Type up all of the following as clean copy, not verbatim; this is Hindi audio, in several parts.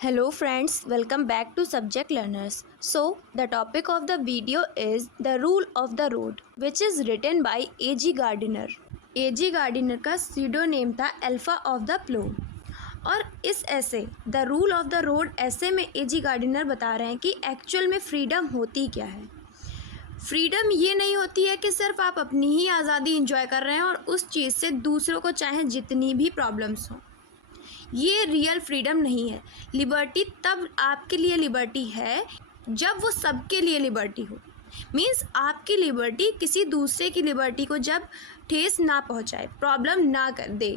Hello friends, welcome back to Subject Learners. So, the topic of the video is The Rule of the Road, which is written by A.G. Gardiner. A.G. Gardiner का pseudonym था Alpha of the Plow. और इस ऐसे the rule of the road ऐसे में A.G. गार्डिनर बता रहे हैं कि एक्चुअल में फ्रीडम होती क्या है। फ्रीडम ये नहीं होती है कि सिर्फ आप अपनी ही आज़ादी इंजॉय कर रहे हैं और उस चीज़ से दूसरों को चाहे जितनी भी प्रॉब्लम्स हों। ये रियल फ्रीडम नहीं है। लिबर्टी तब आपके लिए लिबर्टी है जब वो सबके लिए लिबर्टी हो। मीन्स आपकी लिबर्टी किसी दूसरे की लिबर्टी को जब ठेस ना पहुंचाए, प्रॉब्लम ना कर दे,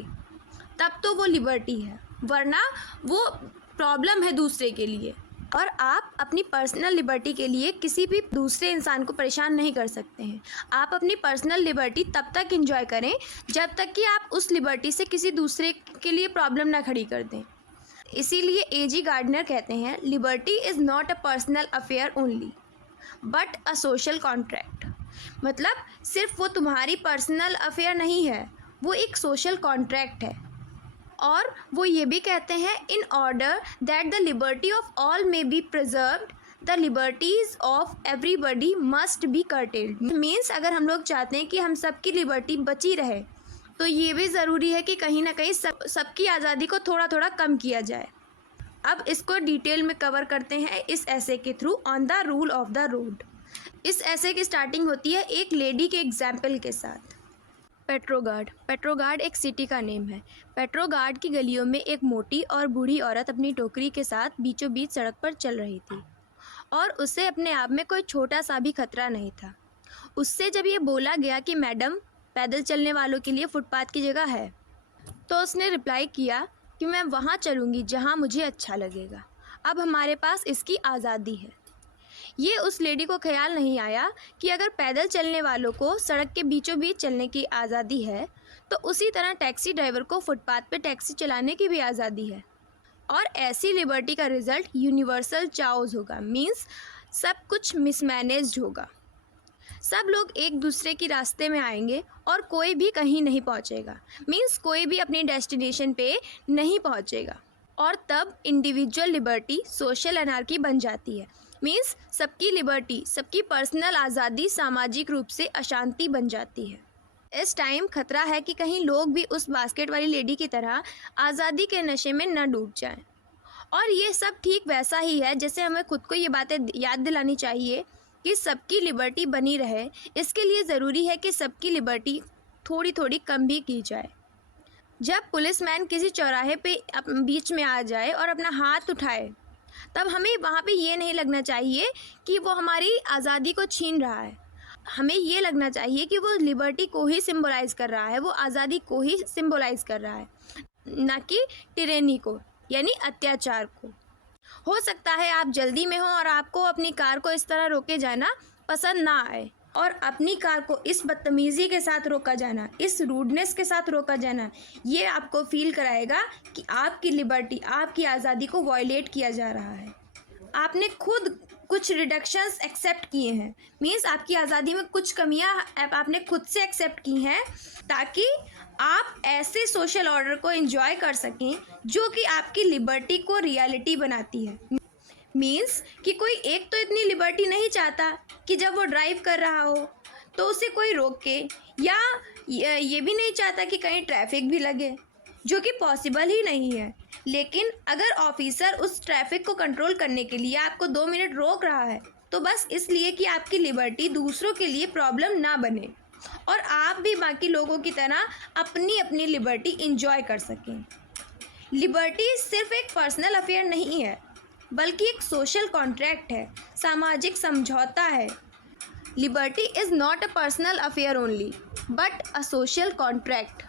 तब तो वो लिबर्टी है, वरना वो प्रॉब्लम है दूसरे के लिए। और आप अपनी पर्सनल लिबर्टी के लिए किसी भी दूसरे इंसान को परेशान नहीं कर सकते हैं। आप अपनी पर्सनल लिबर्टी तब तक एंजॉय करें जब तक कि आप उस लिबर्टी से किसी दूसरे के लिए प्रॉब्लम ना खड़ी कर दें। इसीलिए A.G. गार्डिनर कहते हैं liberty is not a personal affair only but a social contract. मतलब सिर्फ वो तुम्हारी पर्सनल अफेयर नहीं है, वो एक सोशल कॉन्ट्रैक्ट है। और वो ये भी कहते हैं in order that the liberty of all may be preserved the liberties of everybody must be curtailed. Means अगर हम लोग चाहते हैं कि हम सबकी लिबर्टी बची रहे तो ये भी ज़रूरी है कि कहीं ना कहीं सबकी आज़ादी को थोड़ा थोड़ा कम किया जाए। अब इसको डिटेल में कवर करते हैं इस ऐसे के through on the rule of the road. इस ऐसे की स्टार्टिंग होती है एक लेडी के एग्जाम्पल के साथ। पेट्रोगार्ड एक सिटी का नेम है। पेट्रोगार्ड की गलियों में एक मोटी और बूढ़ी औरत अपनी टोकरी के साथ बीचों बीच सड़क पर चल रही थी और उससे अपने आप में कोई छोटा सा भी खतरा नहीं था। उससे जब ये बोला गया कि मैडम, पैदल चलने वालों के लिए फुटपाथ की जगह है, तो उसने रिप्लाई किया कि मैं वहाँ चलूँगी जहाँ मुझे अच्छा लगेगा। अब हमारे पास इसकी आज़ादी है। ये उस लेडी को ख्याल नहीं आया कि अगर पैदल चलने वालों को सड़क के बीचों बीच चलने की आज़ादी है तो उसी तरह टैक्सी ड्राइवर को फुटपाथ पे टैक्सी चलाने की भी आज़ादी है। और ऐसी लिबर्टी का रिज़ल्ट यूनिवर्सल चाओस होगा। मीन्स सब कुछ मिसमैनेज्ड होगा। सब लोग एक दूसरे की रास्ते में आएंगे और कोई भी कहीं नहीं पहुंचेगा। मीन्स कोई भी अपनी डेस्टिनेशन पे नहीं पहुंचेगा। और तब इंडिविजुअल लिबर्टी सोशल एनार्की बन जाती है। मीन्स सबकी लिबर्टी, सबकी पर्सनल आज़ादी सामाजिक रूप से अशांति बन जाती है। इस टाइम खतरा है कि कहीं लोग भी उस बास्केट वाली लेडी की तरह आज़ादी के नशे में न डूब जाएं। और ये सब ठीक वैसा ही है जैसे हमें खुद को ये बातें याद दिलानी चाहिए कि सबकी लिबर्टी बनी रहे। इसके लिए ज़रूरी है कि सबकी लिबर्टी थोड़ी थोड़ी कम भी की जाए। जब पुलिसमैन किसी चौराहे पे बीच में आ जाए और अपना हाथ उठाए, तब हमें वहाँ पे ये नहीं लगना चाहिए कि वो हमारी आज़ादी को छीन रहा है। हमें ये लगना चाहिए कि वो लिबर्टी को ही सिंबलाइज़ कर रहा है, वो आज़ादी को ही सिंबलाइज़ कर रहा है, ना कि टिरेनी को, यानी अत्याचार को। हो सकता है आप जल्दी में हो और आपको अपनी कार को इस तरह रोके जाना पसंद ना आए, और अपनी कार को इस बदतमीज़ी के साथ रोका जाना, इस रूडनेस के साथ रोका जाना, ये आपको फील कराएगा कि आपकी लिबर्टी, आपकी आज़ादी को वायलेट किया जा रहा है। आपने खुद कुछ रिडक्शंस एक्सेप्ट किए हैं। मीन्स आपकी आज़ादी में कुछ कमियां आपने खुद से एक्सेप्ट की हैं ताकि आप ऐसे सोशल ऑर्डर को एंजॉय कर सकें जो कि आपकी लिबर्टी को रियलिटी बनाती है। मीन्स कि कोई एक तो इतनी लिबर्टी नहीं चाहता कि जब वो ड्राइव कर रहा हो तो उसे कोई रोके, या ये भी नहीं चाहता कि कहीं ट्रैफिक भी लगे, जो कि पॉसिबल ही नहीं है। लेकिन अगर ऑफिसर उस ट्रैफिक को कंट्रोल करने के लिए आपको 2 मिनट रोक रहा है तो बस इसलिए कि आपकी लिबर्टी दूसरों के लिए प्रॉब्लम ना बने और आप भी बाकी लोगों की तरह अपनी अपनी लिबर्टी इंजॉय कर सकें। लिबर्टी सिर्फ एक पर्सनल अफेयर नहीं है बल्कि एक सोशल कॉन्ट्रैक्ट है, सामाजिक समझौता है। Liberty is not a personal affair only but a social contract.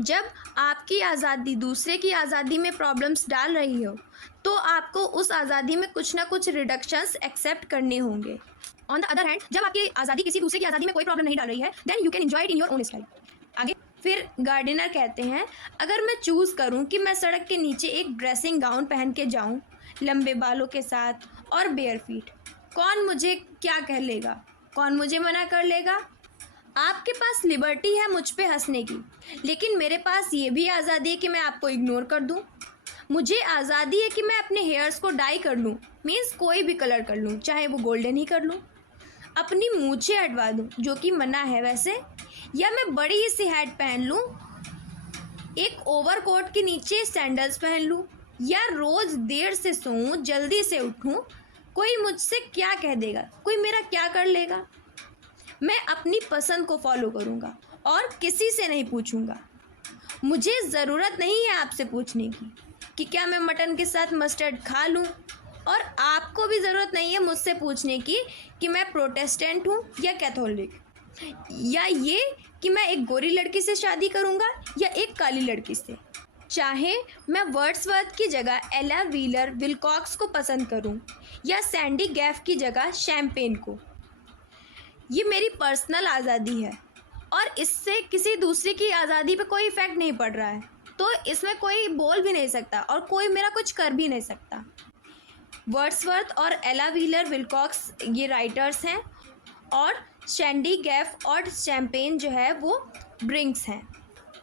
जब आपकी आज़ादी दूसरे की आज़ादी में प्रॉब्लम्स डाल रही हो तो आपको उस आज़ादी में कुछ ना कुछ रिडक्शंस एक्सेप्ट करने होंगे। ऑन द अदर हैंड, जब आपकी आज़ादी किसी दूसरे की आज़ादी में कोई प्रॉब्लम नहीं डाल रही है, then you can enjoy it in your own style. आगे फिर गार्डिनर कहते हैं, अगर मैं चूज़ करूं कि मैं सड़क के नीचे एक ड्रेसिंग गाउन पहन के जाऊं लंबे बालों के साथ और बेयर फीट, कौन मुझे क्या कह लेगा, कौन मुझे मना कर लेगा? आपके पास लिबर्टी है मुझ पे हंसने की, लेकिन मेरे पास ये भी आज़ादी है कि मैं आपको इग्नोर कर दूं। मुझे आज़ादी है कि मैं अपने हेयर्स को डाई कर लूँ, मीन्स कोई भी कलर कर लूँ, चाहे वो गोल्डन ही कर लूँ, अपनी मूछें हटवा दूँ जो कि मना है वैसे, या मैं बड़ी सी हैट पहन लूँ, एक ओवरकोट के नीचे सैंडल्स पहन लूँ, या रोज़ देर से सोऊं जल्दी से उठूं, कोई मुझसे क्या कह देगा, कोई मेरा क्या कर लेगा। मैं अपनी पसंद को फॉलो करूँगा और किसी से नहीं पूछूंगा। मुझे ज़रूरत नहीं है आपसे पूछने की कि क्या मैं मटन के साथ मस्टर्ड खा लूँ, और आपको भी ज़रूरत नहीं है मुझसे पूछने की कि मैं प्रोटेस्टेंट हूँ या कैथोलिक, या ये कि मैं एक गोरी लड़की से शादी करूँगा या एक काली लड़की से। चाहे मैं वर्ड्सवर्थ की जगह एला व्हीलर विलकॉक्स को पसंद करूं या सैंडी गैफ की जगह शैम्पेन को, ये मेरी पर्सनल आज़ादी है और इससे किसी दूसरे की आज़ादी पे कोई इफ़ेक्ट नहीं पड़ रहा है, तो इसमें कोई बोल भी नहीं सकता और कोई मेरा कुछ कर भी नहीं सकता। वर्ड्सवर्थ और एला व्हीलर विलकॉक्स ये राइटर्स हैं और सैंडी गैफ और शैम्पेन जो है वो ड्रिंक्स हैं।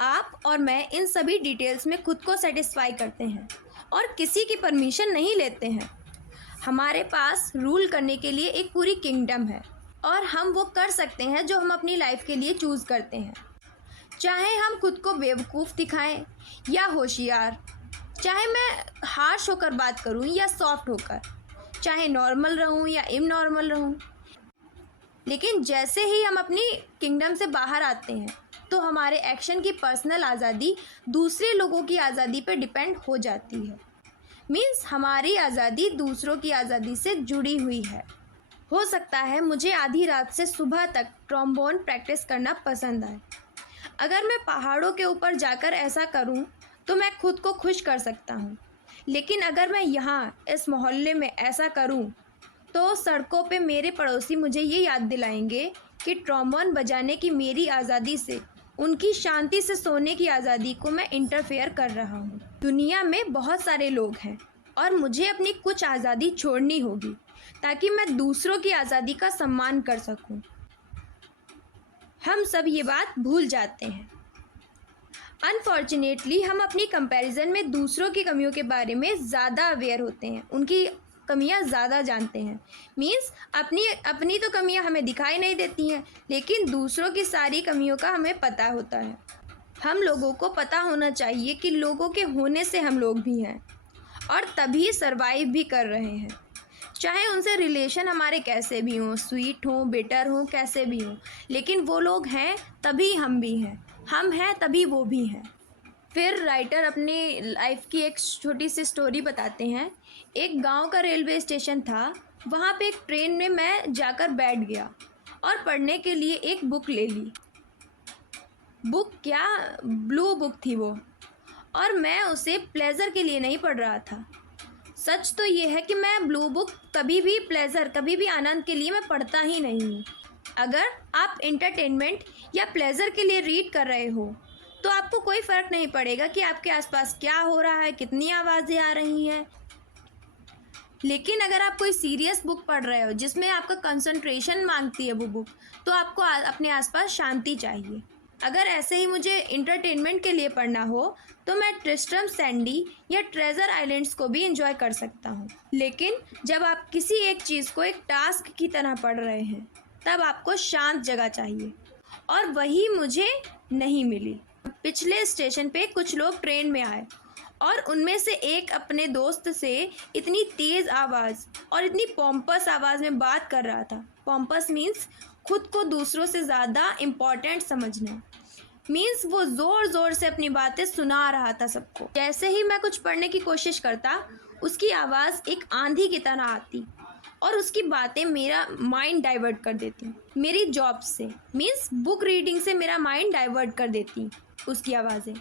आप और मैं इन सभी डिटेल्स में खुद को सेटिस्फाई करते हैं और किसी की परमिशन नहीं लेते हैं। हमारे पास रूल करने के लिए एक पूरी किंगडम है और हम वो कर सकते हैं जो हम अपनी लाइफ के लिए चूज़ करते हैं। चाहे हम खुद को बेवकूफ़ दिखाएं या होशियार, चाहे मैं हार्श होकर बात करूं या सॉफ्ट होकर, चाहे नॉर्मल रहूं या इननॉर्मल रहूं, लेकिन जैसे ही हम अपनी किंगडम से बाहर आते हैं तो हमारे एक्शन की पर्सनल आज़ादी दूसरे लोगों की आज़ादी पर डिपेंड हो जाती है। मीन्स हमारी आज़ादी दूसरों की आज़ादी से जुड़ी हुई है। हो सकता है मुझे आधी रात से सुबह तक ट्रोम्बोन प्रैक्टिस करना पसंद आए। अगर मैं पहाड़ों के ऊपर जाकर ऐसा करूं तो मैं खुद को खुश कर सकता हूं, लेकिन अगर मैं यहाँ इस मोहल्ले में ऐसा करूं तो सड़कों पे मेरे पड़ोसी मुझे ये याद दिलाएंगे कि ट्रोम्बोन बजाने की मेरी आज़ादी से उनकी शांति से सोने की आज़ादी को मैं इंटरफेयर कर रहा हूँ। दुनिया में बहुत सारे लोग हैं और मुझे अपनी कुछ आज़ादी छोड़नी होगी ताकि मैं दूसरों की आज़ादी का सम्मान कर सकूँ। हम सब ये बात भूल जाते हैं। अनफॉर्चुनेटली हम अपनी कंपैरिजन में दूसरों की कमियों के बारे में ज़्यादा अवेयर होते हैं, उनकी कमियां ज़्यादा जानते हैं। मीन्स अपनी तो कमियां हमें दिखाई नहीं देती हैं, लेकिन दूसरों की सारी कमियों का हमें पता होता है। हम लोगों को पता होना चाहिए कि लोगों के होने से हम लोग भी हैं और तभी सरवाइव भी कर रहे हैं, चाहे उनसे रिलेशन हमारे कैसे भी हों, स्वीट हों, बेटर हों, कैसे भी हों, लेकिन वो लोग हैं तभी हम भी हैं, हम हैं तभी वो भी हैं। फिर राइटर अपनी लाइफ की एक छोटी सी स्टोरी बताते हैं। एक गांव का रेलवे स्टेशन था, वहाँ पे एक ट्रेन में मैं जाकर बैठ गया और पढ़ने के लिए एक बुक ले ली। बुक क्या, ब्लू बुक थी वो, और मैं उसे प्लेज़र के लिए नहीं पढ़ रहा था। सच तो ये है कि मैं ब्लू बुक कभी भी प्लेज़र, कभी भी आनंद के लिए मैं पढ़ता ही नहीं हूँ। अगर आप इंटरटेनमेंट या प्लेज़र के लिए रीड कर रहे हो तो आपको कोई फ़र्क नहीं पड़ेगा कि आपके आसपास क्या हो रहा है, कितनी आवाज़ें आ रही हैं। लेकिन अगर आप कोई सीरियस बुक पढ़ रहे हो जिसमें आपका कंसंट्रेशन मांगती है वो बुक, तो आपको अपने आसपास शांति चाहिए। अगर ऐसे ही मुझे इंटरटेनमेंट के लिए पढ़ना हो तो मैं ट्रिस्ट्रम सैंडी या ट्रेजर आइलैंड्स को भी एंजॉय कर सकता हूँ। लेकिन जब आप किसी एक चीज़ को एक टास्क की तरह पढ़ रहे हैं तब आपको शांत जगह चाहिए, और वही मुझे नहीं मिली। पिछले स्टेशन पे कुछ लोग ट्रेन में आए और उनमें से एक अपने दोस्त से इतनी तेज़ आवाज़ और इतनी पॉम्पस आवाज़ में बात कर रहा था। पॉम्पस मीन्स खुद को दूसरों से ज़्यादा इम्पॉर्टेंट समझना। मीन्स वो ज़ोर ज़ोर से अपनी बातें सुना रहा था सबको। जैसे ही मैं कुछ पढ़ने की कोशिश करता, उसकी आवाज़ एक आंधी की तरह आती और उसकी बातें मेरा माइंड डाइवर्ट कर देती मेरी जॉब से। मीन्स बुक रीडिंग से मेरा माइंड डाइवर्ट कर देती उसकी आवाज़ें।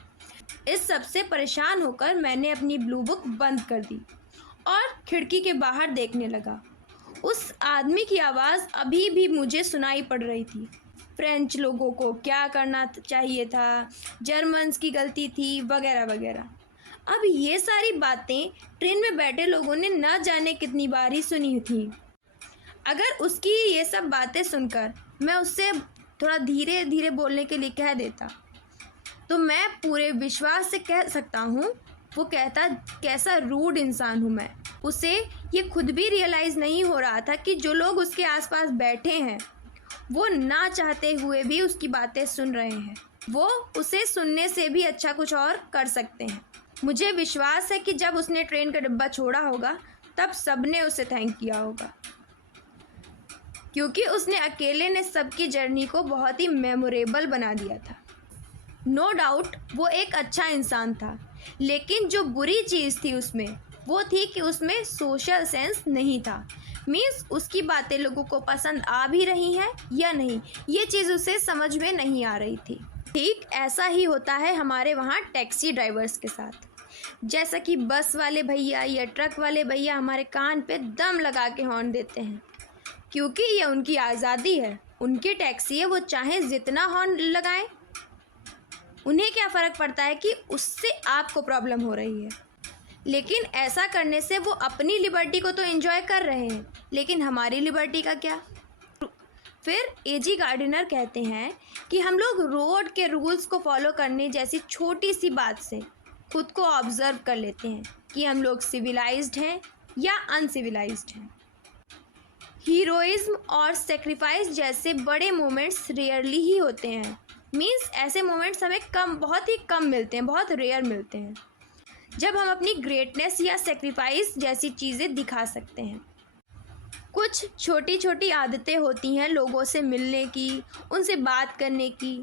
इस सब से परेशान होकर मैंने अपनी ब्लू बुक बंद कर दी और खिड़की के बाहर देखने लगा। उस आदमी की आवाज़ अभी भी मुझे सुनाई पड़ रही थी। फ्रेंच लोगों को क्या करना चाहिए था, जर्मन्स की गलती थी, वगैरह वगैरह। अब ये सारी बातें ट्रेन में बैठे लोगों ने न जाने कितनी बार ही सुनी थी। अगर उसकी ये सब बातें सुनकर मैं उससे थोड़ा धीरे धीरे बोलने के लिए कह देता तो मैं पूरे विश्वास से कह सकता हूँ वो कहता कैसा रूड इंसान हूँ मैं। उसे ये खुद भी रियलाइज़ नहीं हो रहा था कि जो लोग उसके आसपास बैठे हैं वो ना चाहते हुए भी उसकी बातें सुन रहे हैं। वो उसे सुनने से भी अच्छा कुछ और कर सकते हैं। मुझे विश्वास है कि जब उसने ट्रेन का डिब्बा छोड़ा होगा तब सबने उसे थैंक किया होगा, क्योंकि उसने अकेले ने सबकी जर्नी को बहुत ही मेमोरेबल बना दिया था। नो डाउट वो एक अच्छा इंसान था, लेकिन जो बुरी चीज़ थी उसमें वो थी कि उसमें सोशल सेंस नहीं था। मीन्स उसकी बातें लोगों को पसंद आ भी रही हैं या नहीं, ये चीज़ उसे समझ में नहीं आ रही थी। ठीक ऐसा ही होता है हमारे वहाँ टैक्सी ड्राइवर्स के साथ। जैसा कि बस वाले भैया या ट्रक वाले भैया हमारे कान पे दम लगा के हॉर्न देते हैं, क्योंकि ये उनकी आज़ादी है, उनकी टैक्सी है, वो चाहें जितना हॉर्न लगाएं। उन्हें क्या फ़र्क पड़ता है कि उससे आपको प्रॉब्लम हो रही है। लेकिन ऐसा करने से वो अपनी लिबर्टी को तो एंजॉय कर रहे हैं, लेकिन हमारी लिबर्टी का क्या। फिर एजी गार्डिनर कहते हैं कि हम लोग रोड के रूल्स को फॉलो करने जैसी छोटी सी बात से खुद को ऑब्जर्व कर लेते हैं कि हम लोग सिविलाइज्ड हैं या अनसिविलाइज्ड हैं। हीरोइज्म और सेक्रीफाइस जैसे बड़े मोमेंट्स रेयरली ही होते हैं। मीन्स ऐसे मोमेंट्स हमें बहुत ही कम मिलते हैं, बहुत रेयर मिलते हैं, जब हम अपनी ग्रेटनेस या सेक्रीफाइस जैसी चीज़ें दिखा सकते हैं। कुछ छोटी छोटी आदतें होती हैं लोगों से मिलने की, उनसे बात करने की,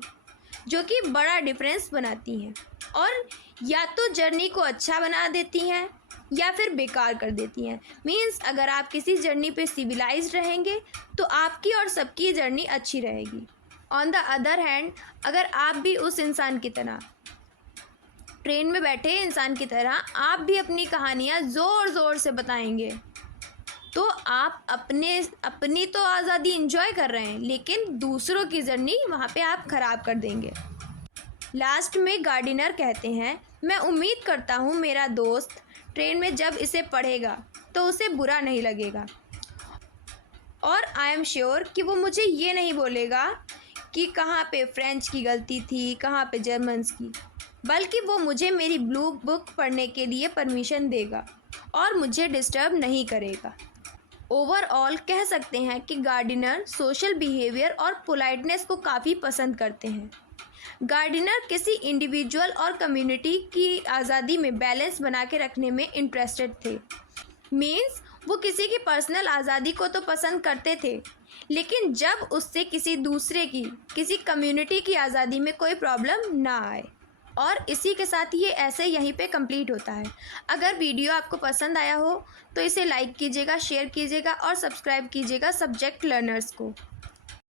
जो कि बड़ा डिफरेंस बनाती हैं और या तो जर्नी को अच्छा बना देती हैं या फिर बेकार कर देती हैं। मीन्स अगर आप किसी जर्नी पे सिविलाइज्ड रहेंगे तो आपकी और सबकी जर्नी अच्छी रहेगी। ऑन द अदर हैंड, अगर आप भी उस इंसान की तरह, ट्रेन में बैठे इंसान की तरह आप भी अपनी कहानियाँ ज़ोर ज़ोर से बताएंगे, तो आप अपनी तो आज़ादी इंजॉय कर रहे हैं, लेकिन दूसरों की जर्नी वहाँ पे आप ख़राब कर देंगे। लास्ट में गार्डिनर कहते हैं, मैं उम्मीद करता हूँ मेरा दोस्त ट्रेन में जब इसे पढ़ेगा तो उसे बुरा नहीं लगेगा, और आई एम श्योर कि वो मुझे ये नहीं बोलेगा कि कहाँ पे फ्रेंच की गलती थी, कहाँ पे जर्मन्स की, बल्कि वो मुझे मेरी ब्लू बुक पढ़ने के लिए परमिशन देगा और मुझे डिस्टर्ब नहीं करेगा। ओवरऑल कह सकते हैं कि गार्डिनर सोशल बिहेवियर और पोलाइटनेस को काफ़ी पसंद करते हैं। गार्डिनर किसी इंडिविजुअल और कम्युनिटी की आज़ादी में बैलेंस बना के रखने में इंटरेस्टेड थे। मीन्स वो किसी की पर्सनल आज़ादी को तो पसंद करते थे, लेकिन जब उससे किसी कम्युनिटी की आज़ादी में कोई प्रॉब्लम ना आए। और इसी के साथ ये ऐसे यहीं पे कंप्लीट होता है। अगर वीडियो आपको पसंद आया हो तो इसे लाइक कीजिएगा, शेयर कीजिएगा और सब्सक्राइब कीजिएगा सब्जेक्ट लर्नर्स को।